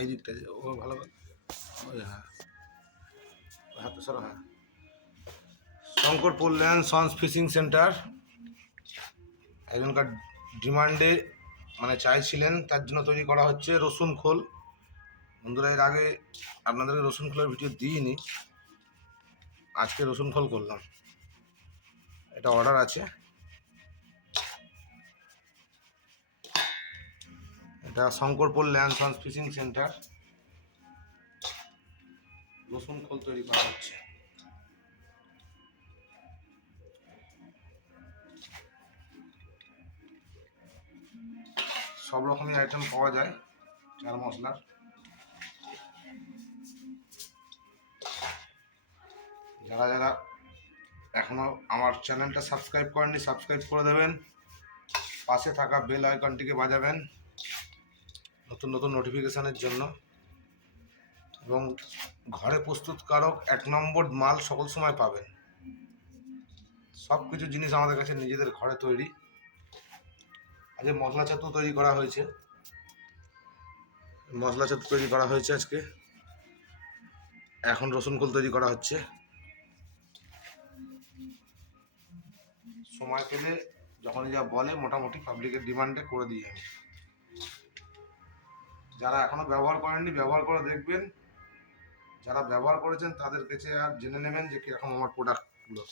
এই দিকটা ও ভালো ওই হ্যাঁ হাতে সরো হ্যাঁ Shankarpur land sons fishing centre একজনকার ডিমান্ডে মানে চাইছিলেন, তার জন্য তৈরি করা হচ্ছে রসুন খোল। বন্ধুরা এর আগে আপনাদেরকে রসুন খোলের ভিডিও দিইনি, আজকে রসুন খোল করলাম। এটা অর্ডার আছে, এটা Shankarpur land sons fishing centre, রসুন খোল তৈরি করা হচ্ছে। সব রকমই আইটেম পাওয়া যায় চার মশলার। যারা যারা এখনও আমার চ্যানেলটা সাবস্ক্রাইব করেননি সাবস্ক্রাইব করে দেবেন, পাশে থাকা বেল আইকনটিকে বাজাবেন নতুন নতুন নোটিফিকেশানের জন্য। এবং ঘরে প্রস্তুতকারক 1 নম্বর মাল সকল সময় পাবেন। সব কিছু জিনিস আমাদের কাছে নিজেদের ঘরে তৈরি। আজকে মশলা ছাতু তৈরি করা হয়েছে, আজকে। এখন রসুন খোল তৈরি করা হচ্ছে। সময় পেলে যখনই যা বলে মোটামুটি পাবলিকের ডিমান্ডে করে দিই আমি। যারা এখনো ব্যবহার করেননি ব্যবহার করে দেখবেন, যারা ব্যবহার করেছেন তাদের কাছে আর জেনে নেবেন যে কীরকম আমার প্রোডাক্টগুলো।